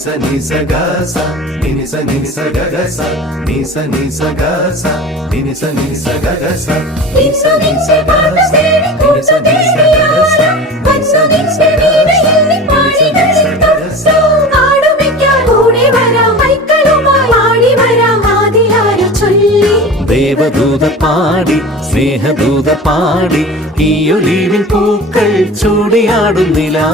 sa ni sa ga sa ni sa ga ga sa ni sa ga sa ni sa ga ga sa ni sa ga sa ni sa ga sa ദേവദൂത പാടി സ്നേഹദൂത പാടി ഈ olivine പൂക്കൾ ചൂടിയാടുന്നില്ല.